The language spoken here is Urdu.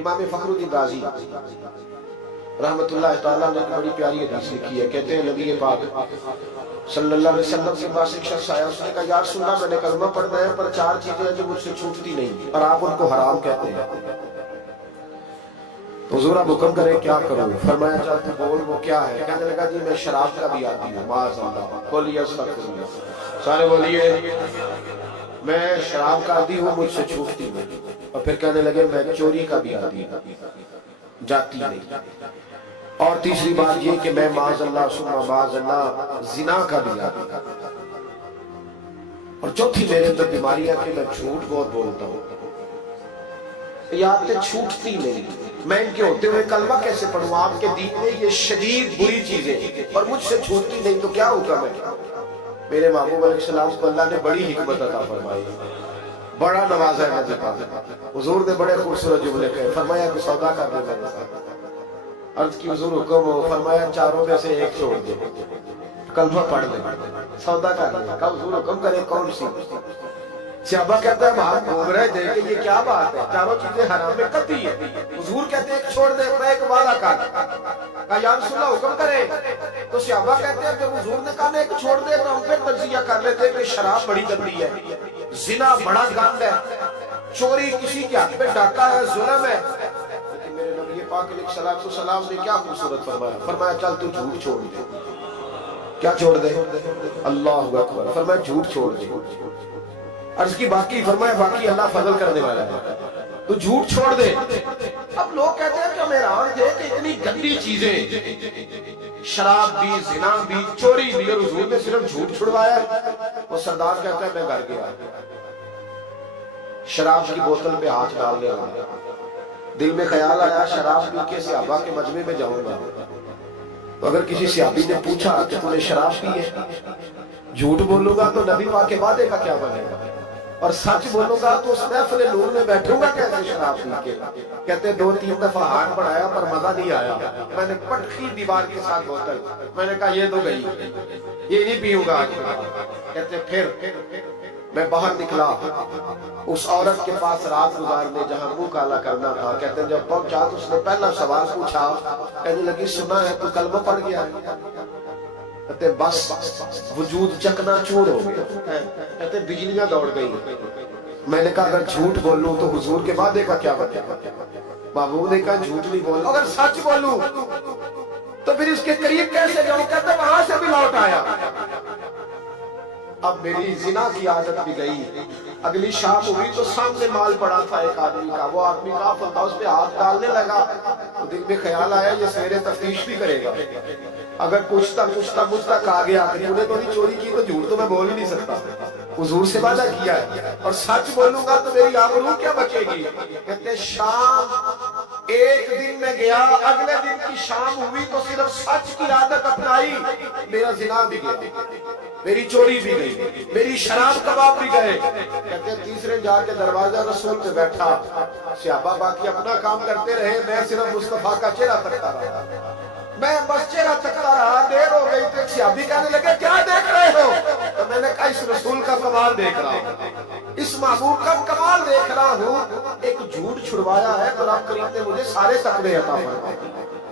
امام فخر الدین رازی رحمت اللہ تعالیٰ نے بڑی پیاری حدیث لکھی ہے. کہتے ہیں نبی پاک صلی اللہ علیہ وسلم کے پاس ایک شخص آیا, اس نے کہا یا رسول اللہ میں نے کلمہ پڑھنا ہے پر 4 چیزیں ہیں جو مجھ سے چھوٹتی نہیں اور آپ ان کو حرام کہتے ہیں. حضور آپ حکم کریں کیا کروں؟ فرمایا چل تو بول وہ کیا ہے؟ کہنے لگا جی میں شراب کا بھی عادی ہوں. معاذ اللہ. بولیے استغفر اللہ. سارے بولیے میں شراب کا عادی ہوں, مجھ سے چھوٹتی نہیں. اور پھر کہنے لگے میں چوری کا بھی عادی ہوں, جاتی نہیں. اور تیسری بات یہ کہ میں معاذ اللہ ثم معاذ اللہ زنا کا بھی عادی ہوں. اور چوتھی میرے اندر بیماری ہے کہ میں جھوٹ بہت بولتا ہوں. یہ عادتیں چھوٹتی نہیں. میں ان کے ہوتے ہوئے کلمہ کیسے پڑھوں؟ آپ کے دین میں یہ شدید بری چیزیں اور مجھ سے چھوٹتی نہیں تو کیا حکم ہے؟ میرے محبوب علیہ السلام کو اللہ نے بڑی حکمت عطا فرمائی, بڑا نوازا ہے نبی پاک. حضور نے بڑے خوبصورت جملے کہے. فرمایا کہ سودا کر دے میرے ساتھ. عرض کی حضور حکم ہو. فرمایا 4 میں سے ایک چھوڑ دے, کلمہ پڑھ لے, سودا کر لے. کب حضور حکم کرے کون سی؟ صحابہ کہتا ہے وہاں گھوم رہے تھے کہ یہ کیا بات ہے, 4 چیزیں حرام میں قطعی ہے. حضور کہتے ہیں ایک چھوڑ دے, میں ایک وعدہ کر. کہا یا رسول اللہ حکم کرے. تو صحابہ کہتے ہیں جب حضور نے کہا ایک چھوڑ دے تو ہم پھر تجزیہ کر لیتے کہ شراب بڑی گندی ہے, زنا بڑا گند ہے, چوری کسی کے حق میں ڈاکہ ہے, ظلم ہے. لیکن میرے نبی پاک علیہ الصلوۃ والسلام نے کیا خوبصورت فرمایا. فرمایا چل تو جھوٹ چھوڑ دے. کیا چھوڑ دے؟ اللہ اکبر. فرمایا جھوٹ چھوڑ دے. عرض کی باقی؟ فرمایا باقی اللہ فضل کرنے والا ہے, تو جھوٹ چھوڑ دے. اب لوگ کہتے ہیں کہ میران یہ کہ اتنی گندی چیزیں, شراب بھی, زنا بھی, چوری بھی, اور حضور نے صرف جھوٹ چھڑوایا. وہ سردار کہتا ہے میں گھر گیا, شراب کی بوتل پہ ہاتھ ڈالنے لگا. دل میں خیال آیا شراب پی کے صحابہ کے مجمع میں جاؤں گا, تو اگر کسی صحابی نے پوچھا کہ تو نے شراب پی ہے, جھوٹ بولوں گا تو نبی پاک کے وعدے کا کیا بنے گا, اور سچ بولوں گا تو اس محفل نور میں بیٹھوں گا کیسے شراب پی کے؟ کہتے 2-3 دفعہ ہاتھ بڑھایا پر مزہ نہیں آیا. میں نے پٹکی دیوار کے ساتھ بوتل, میں نے کہا یہ تو گئی, یہ نہیں پیوں گا آج. کہتے پھر میں باہر نکلا اس عورت کے پاس رات گزارنے جہاں منہ کالا کرنا تھا. کہتے جب پہنچا تو اس نے پہلا سوال پوچھا, کہنے لگی سنا ہے تو کلمہ پڑھ گیا ہے؟ کہتے بس وجود چکنا چور ہو گیا. کہتے بجلیاں دوڑ گئی. میں نے کہا اگر جھوٹ بولوں تو حضور کے وعدے کا کیا بنے گا؟ محبوب نے کہا جھوٹ نہیں بولوں, اگر سچ بولوں تو پھر اس کے قریب کیسے جاؤں؟ کہتے وہاں سے بھی لوٹ آیا. اب میری زنا کی عادت بھی گئی. اگلی شام ہوئی تو سامنے مال پڑا تھا ایک آدمی کا. وہ آدمی غافل تھا, اس پہ ہاتھ ڈالنے لگا. تو دل میں خیال آیا یہ سویرے تفتیش بھی کرے گا. اگر پوچھتا مجھ تک آ گیا کہ تو نے تو نہیں چوری کی, تو جھوٹ تو میں بول ہی نہیں سکتا. حضور سے وعدہ کیا ہے, اور سچ بولوں گا تو میری آبرو کیا بچے گی؟ کہتے شام ایک دن میں گیا, اگلے دن کی شام ہوئی تو صرف سچ کی عادت اپنائی. میرا زنا بھی گیا, میری چوری بھی گئی, میری شراب کباب بھی گئے. کہتے تیسرے جا کے دروازہ رسول پہ بیٹھا. صحابہ باقی اپنا کام کرتے رہے, میں صرف مصطفیٰ کا چہرہ تکتا رہا. میں بس چہرہ تکتا رہا. دیر ہو گئی تو صحابی کہنے لگے کیا دیکھ رہے ہو؟ تو میں نے کہا اس رسول کا کمال دیکھ رہا ہوں, اس محبوب کا کمال دیکھ رہا ہوں. ایک جھوٹ چھڑوایا ہے تو رب کریم نے مجھے سارے تقوی عطا فرمائے.